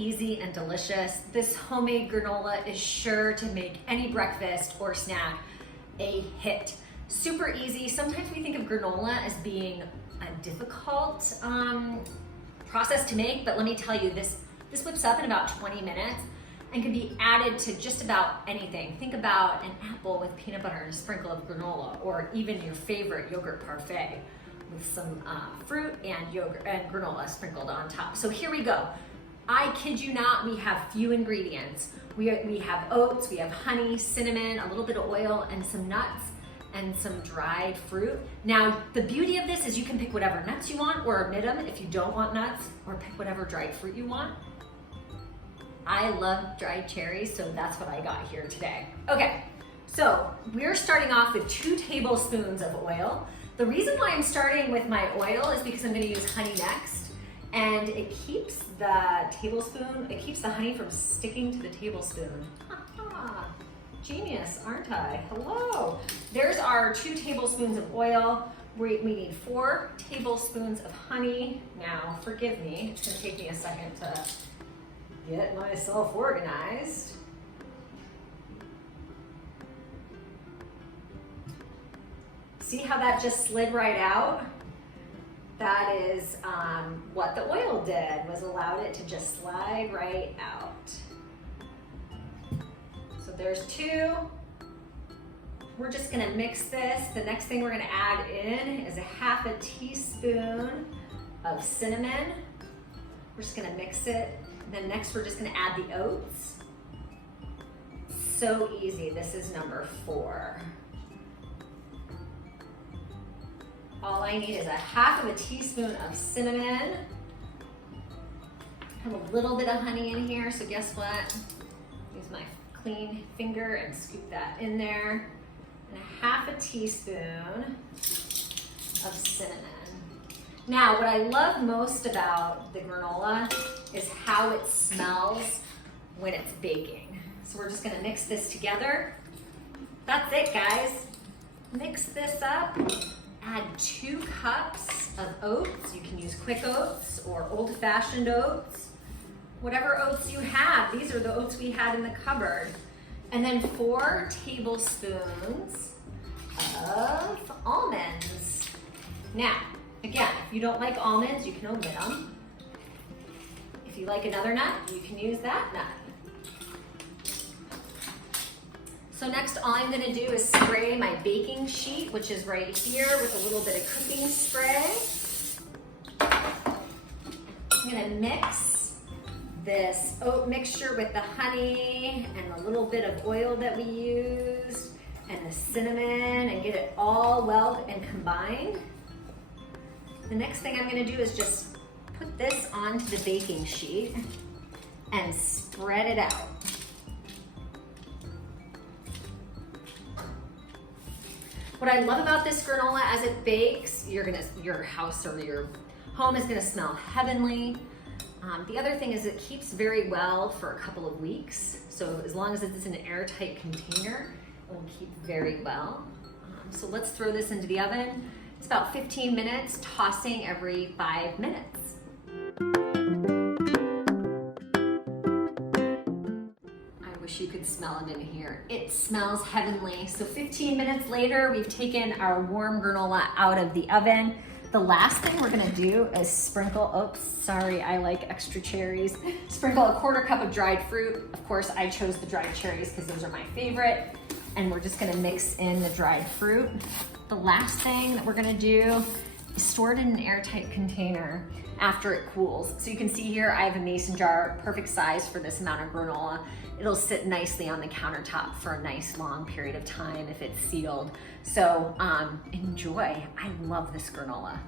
easy and delicious. This homemade granola is sure to make any breakfast or snack a hit. Super easy. Sometimes we think of granola as being a difficult process to make, but let me tell you, this whips up in about 20 minutes and can be added to just about anything. Think about an apple with peanut butter and a sprinkle of granola, or even your favorite yogurt parfait with some fruit and yogurt and granola sprinkled on top. So here we go. I kid you not, we have few ingredients. We have oats, we have honey, cinnamon, a little bit of oil, and some nuts, and some dried fruit. Now, the beauty of this is you can pick whatever nuts you want or omit them if you don't want nuts, or pick whatever dried fruit you want. I love dried cherries, so that's what I got here today. Okay, so we're starting off with 2 tablespoons of oil. The reason why I'm starting with my oil is because I'm gonna use honey next, and it keeps the honey from sticking to the tablespoon. Genius, aren't I? Hello. There's our 2 tablespoons of oil. We need 4 tablespoons of honey. Now, forgive me, it's gonna take me a second to get myself organized. See how that just slid right out? That is what the oil did, was allowed it to just slide right out. So there's 2. We're just gonna mix this. The next thing we're gonna add in is a half a teaspoon of cinnamon. We're just gonna mix it. Then next we're just gonna add the oats. So easy, this is number 4. All I need is a half of a teaspoon of cinnamon. I have a little bit of honey in here, so guess what? Use my clean finger and scoop that in there. And a half a teaspoon of cinnamon. Now, what I love most about the granola is how it smells when it's baking. So we're just gonna mix this together. That's it, guys. Mix this up. Add 2 cups of oats. You can use quick oats or old-fashioned oats. Whatever oats you have. These are the oats we had in the cupboard. And then 4 tablespoons of almonds. Now, again, if you don't like almonds, you can omit them. If you like another nut, you can use that nut. So next, all I'm gonna do is spray my baking sheet, which is right here, with a little bit of cooking spray. I'm gonna mix this oat mixture with the honey and a little bit of oil that we used and the cinnamon, and get it all well and combined. The next thing I'm gonna do is just put this onto the baking sheet and spread it out. What I love about this granola as it bakes, your house or your home is gonna smell heavenly. The other thing is it keeps very well for a couple of weeks. So as long as it's in an airtight container, it will keep very well. So let's throw this into the oven. It's about 15 minutes, tossing every 5 minutes. You could smell it in here. It smells heavenly. So 15 minutes later, we've taken our warm granola out of the oven. The last thing we're gonna do is sprinkle, oops, sorry, I like extra cherries. Sprinkle a 1/4 cup of dried fruit. Of course, I chose the dried cherries because those are my favorite. And we're just gonna mix in the dried fruit. The last thing that we're gonna do is store it in an airtight container after it cools. So you can see here, I have a mason jar, perfect size for this amount of granola. It'll sit nicely on the countertop for a nice long period of time if it's sealed. So enjoy. I love this granola.